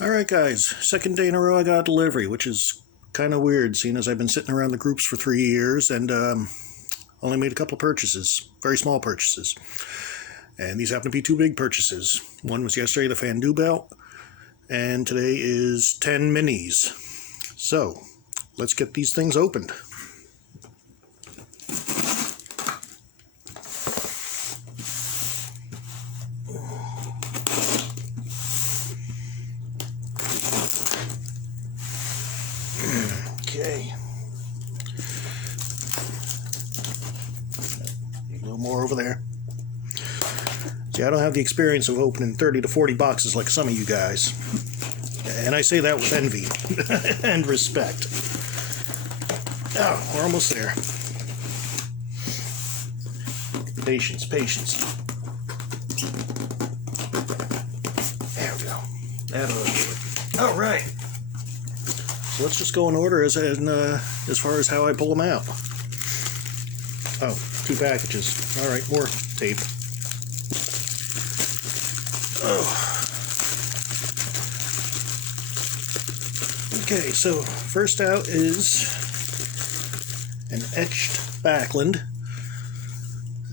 Alright guys, second day in a row I got a delivery, which is kind of weird seeing as I've been sitting around the groups for 3 years and only made a couple of purchases, very small purchases. And these happen to be two big purchases. One was yesterday, the Fandoo belt, and today is 10 minis. So, let's get these things opened. Okay. A little more over there. See, I don't have the experience of opening 30 to 40 boxes like some of you guys. And I say that with envy and respect. Oh, we're almost there. Patience, patience. There we go. That'll do it. All right. So let's just go in order as far as how I pull them out. Oh, 2 packages. All right, more tape. Oh. Okay, so first out is an etched backland,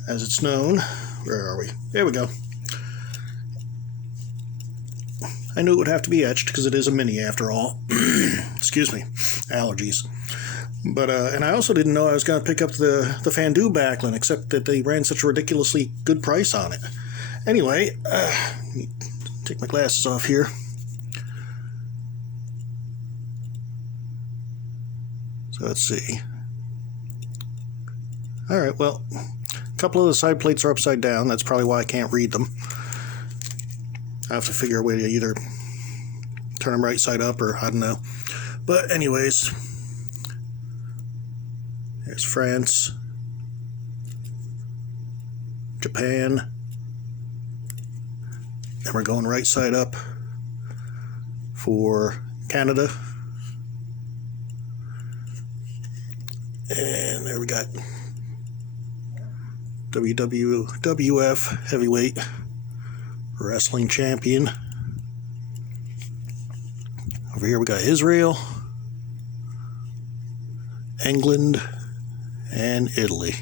as it's known. Where are we? There we go. I knew it would have to be etched because it is a mini after all. Excuse me, allergies. But and I also didn't know I was going to pick up the Fandoo backland, except that they ran such a ridiculously good price on it. Anyway, take my glasses off here. So let's see. All right, well, a couple of the side plates are upside down. That's probably why I can't read them. I have to figure a way to either turn them right side up or I don't know. But anyways, there's France, Japan, and we're going right side up for Canada. And there we got WWF heavyweight wrestling champion. Over here we got Israel, England, and Italy.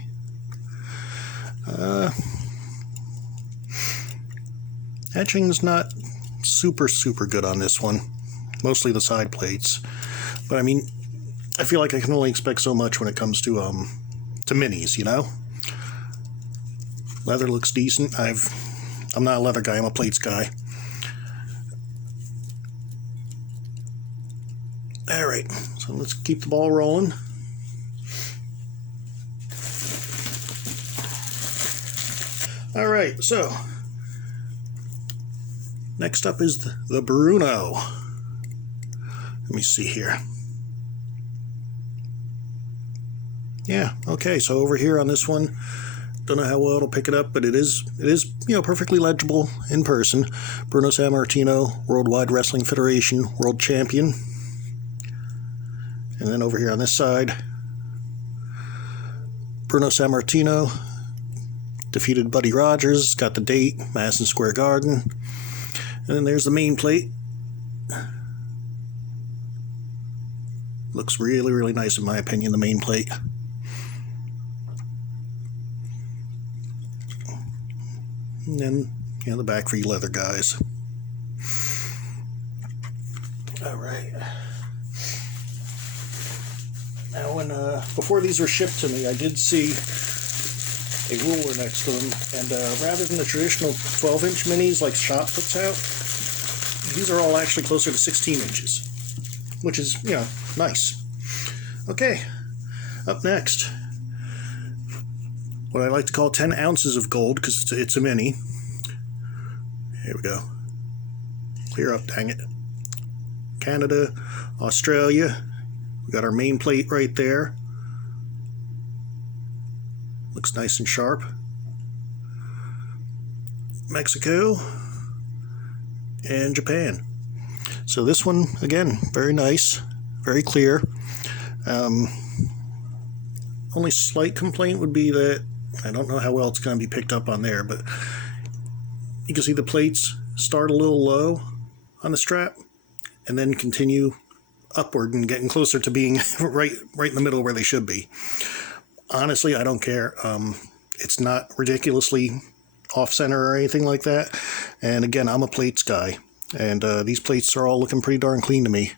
Etching's not super good on this one. Mostly the side plates. But I mean, I feel like I can only expect so much when it comes to minis, you know? Leather looks decent. I'm not a leather guy, I'm a plates guy. Alright, so let's keep the ball rolling. Alright, so next up is the Bruno. Let me see here. Yeah, okay, so over here on this one, don't know how well it'll pick it up, but it is perfectly legible in person. Bruno Sammartino, Worldwide Wrestling Federation World Champion. And then over here on this side, Bruno Sammartino defeated Buddy Rogers, got the date, Madison Square Garden. And then there's the main plate. Looks really nice in my opinion, the main plate. And then, the back for you leather guys. Alright. Now, before these were shipped to me, I did see a ruler next to them, and rather than the traditional 12-inch minis like Shop puts out, these are all actually closer to 16 inches, which is, nice. Okay, up next, what I like to call 10 ounces of gold, because it's a mini. Here we go. Clear up, dang it. Canada, Australia. We got our main plate right there. Looks nice and sharp. Mexico and Japan. So this one, again, very nice, very clear. Only slight complaint would be that I don't know how well it's going to be picked up on there, but you can see the plates start a little low on the strap. and then continue upward and getting closer to being right in the middle where they should be. Honestly, I don't care. It's not ridiculously off-center or anything like that. And again, I'm a plates guy, and these plates are all looking pretty darn clean to me.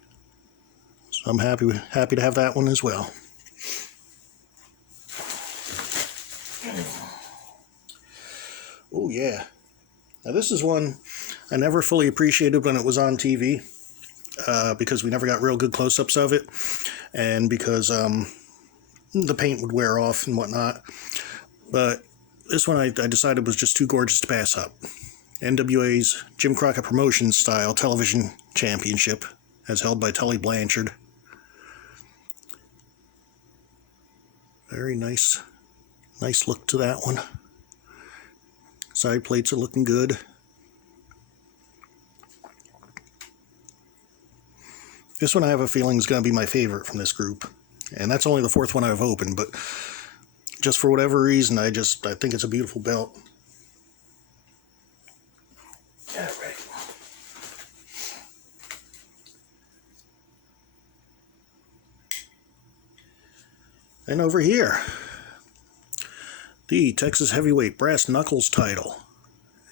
So I'm happy to have that one as well. Oh yeah. Now this is one I never fully appreciated when it was on TV, because we never got real good close-ups of it, and because the paint would wear off and whatnot. But this one I decided was just too gorgeous to pass up. NWA's Jim Crockett Promotions style television championship, as held by Tully Blanchard. Very nice look to that one. Side plates are looking good. This one I have a feeling is going to be my favorite from this group. And that's only the fourth one I've opened, but just for whatever reason, I think it's a beautiful belt. All right. And over here, the Texas Heavyweight Brass Knuckles title.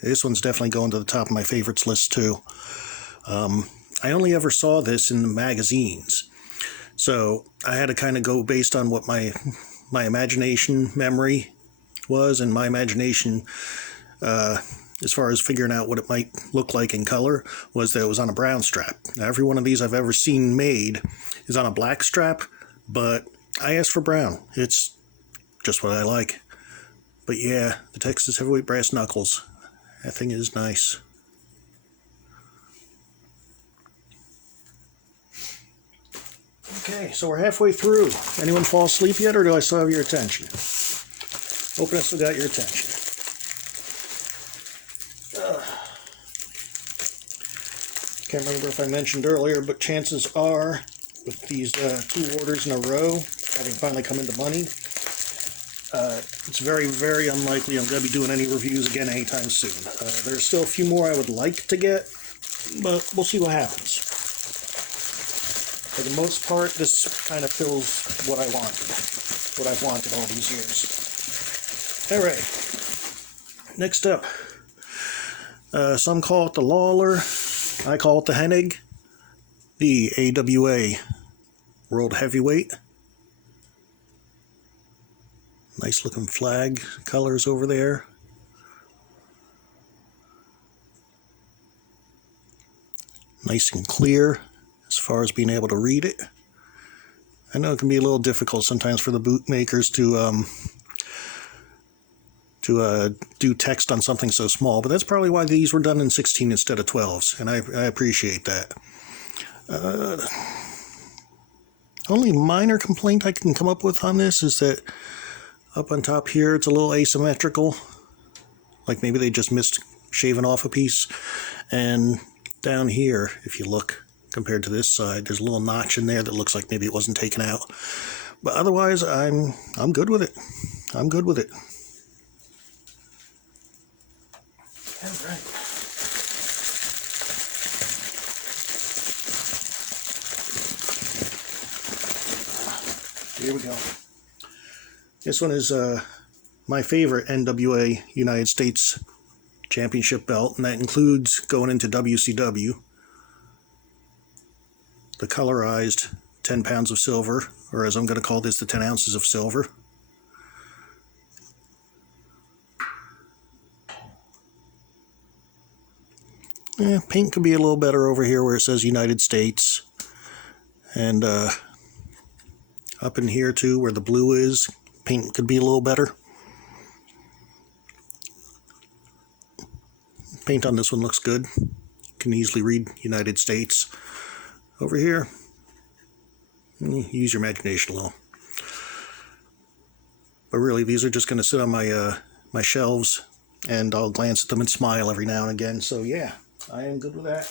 This one's definitely going to the top of my favorites list too. I only ever saw this in the magazines, so I had to kind of go based on what my imagination memory was, and my imagination, as far as figuring out what it might look like in color, was that it was on a brown strap. Now, every one of these I've ever seen made is on a black strap, but I asked for brown. It's just what I like. But yeah, the Texas Heavyweight Brass Knuckles. That thing is nice. Okay, so we're halfway through. Anyone fall asleep yet, or do I still have your attention? Hope I still got your attention. Can't remember if I mentioned earlier, but chances are, with these 2 orders in a row, having finally come into money, it's very, very unlikely I'm going to be doing any reviews again anytime soon. There's still a few more I would like to get, but we'll see what happens. For the most part, this kind of fills what I wanted, what I've wanted all these years. All right, next up, some call it the Lawler, I call it the Hennig, the AWA World Heavyweight. Nice looking flag colors over there. Nice and clear as far as being able to read it. I know it can be a little difficult sometimes for the bootmakers to do text on something so small, but that's probably why these were done in 16 instead of 12s, and I appreciate that. Only minor complaint I can come up with on this is that up on top here it's a little asymmetrical, like maybe they just missed shaving off a piece, and down here, if you look compared to this side, there's a little notch in there that looks like maybe it wasn't taken out. But otherwise, I'm good with it. I'm good with it. All right. Here we go. This one is my favorite NWA United States Championship belt, and that includes going into WCW. The colorized 10 pounds of silver, or as I'm going to call this, the 10 ounces of silver. Paint could be a little better over here where it says United States. And up in here too, where the blue is, paint could be a little better. Paint on this one looks good. You can easily read United States. Over here, use your imagination a little. But really, these are just going to sit on my my shelves, and I'll glance at them and smile every now and again. So yeah, I am good with that.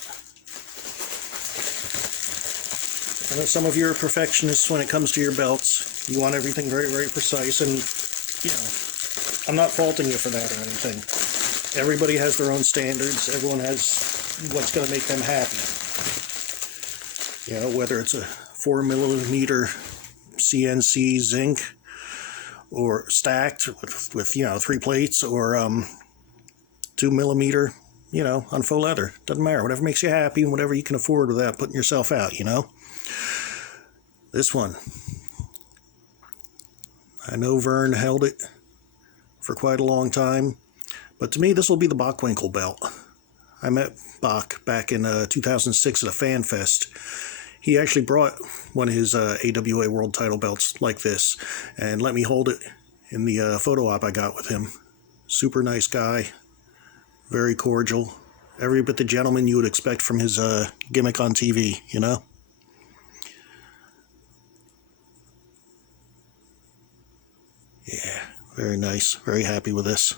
I know some of you are perfectionists when it comes to your belts. You want everything very, very precise, and you know, I'm not faulting you for that or anything. Everybody has their own standards. Everyone has what's going to make them happy. You know, whether it's a 4mm CNC zinc or stacked with you know, 3 plates, or 2mm, you know, on faux leather. Doesn't matter. Whatever makes you happy and whatever you can afford without putting yourself out, you know. This one, I know Vern held it for quite a long time, but to me this will be the Bockwinkel belt. I met Bach back in 2006 at a fan fest. He actually brought one of his AWA world title belts like this and let me hold it in the photo op I got with him. Super nice guy, very cordial, every bit the gentleman you would expect from his gimmick on TV, you know. Yeah, very nice. Very happy with this.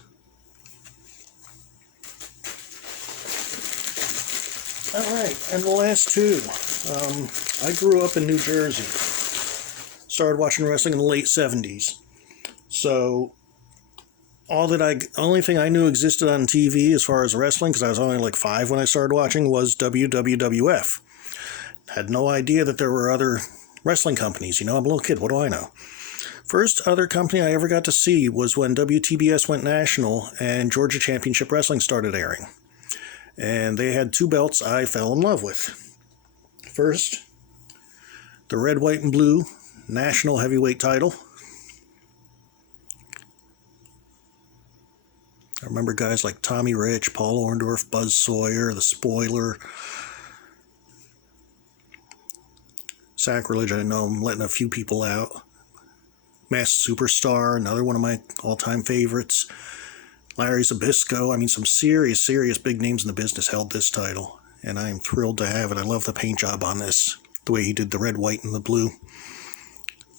Alright, and the last two. I grew up in New Jersey. Started watching wrestling in the late 70s. So, only thing I knew existed on TV as far as wrestling, because I was only like 5 when I started watching, was WWF. Had no idea that there were other wrestling companies. You know, I'm a little kid. What do I know? First other company I ever got to see was when WTBS went national and Georgia Championship Wrestling started airing. And they had 2 belts I fell in love with. First, the red, white, and blue national heavyweight title. I remember guys like Tommy Rich, Paul Orndorff, Buzz Sawyer, The Spoiler. Sacrilege, I know I'm letting a few people out. Masked Superstar, another one of my all-time favorites. Larry Zbyszko. I mean, some serious big names in the business held this title, and I am thrilled to have it. I love the paint job on this, the way he did the red, white, and the blue.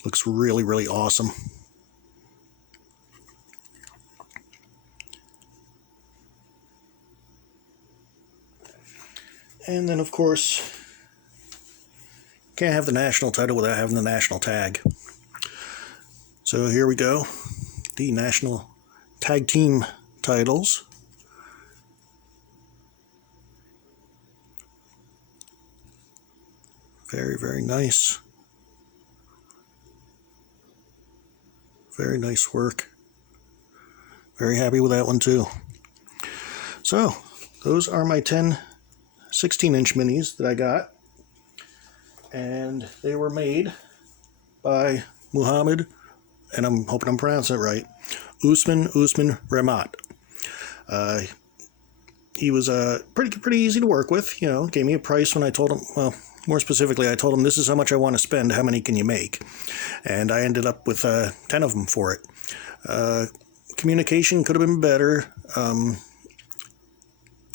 Looks really, really awesome. And then, of course, can't have the national title without having the national tag. So here we go. The national tag team titles. Very, very nice. Very nice work. Very happy with that one too. So, those are my 10 16-inch minis that I got. And they were made by Muhammad, and I'm hoping I'm pronouncing it right, Usman Ramat. He was pretty easy to work with, you know, gave me a price when I told him, well, more specifically, I told him, this is how much I want to spend, how many can you make? And I ended up with 10 of them for it. Communication could have been better.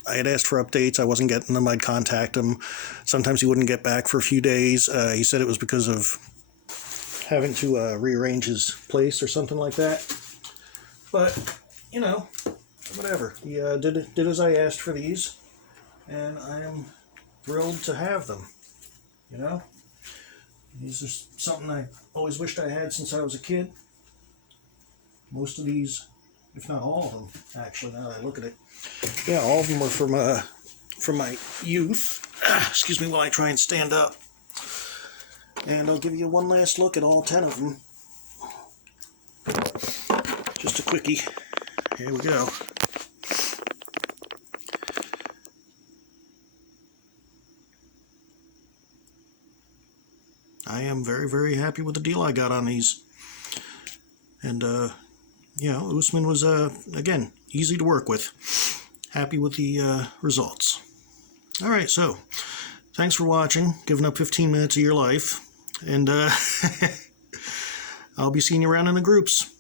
I had asked for updates. I wasn't getting them. I'd contact him. Sometimes he wouldn't get back for a few days. He said it was because of having to rearrange his place or something like that. But, you know, whatever. He did as I asked for these, and I am thrilled to have them. You know? These are something I always wished I had since I was a kid. Most of these, if not all of them, actually, now that I look at it. Yeah, all of them were from my youth. Excuse me while I try and stand up. And I'll give you one last look at all 10 of them. Just a quickie. Here we go. I am very, very happy with the deal I got on these. And, you know, Usman was, again, easy to work with. Happy with the results. All right, so thanks for watching, giving up 15 minutes of your life. And I'll be seeing you around in the groups.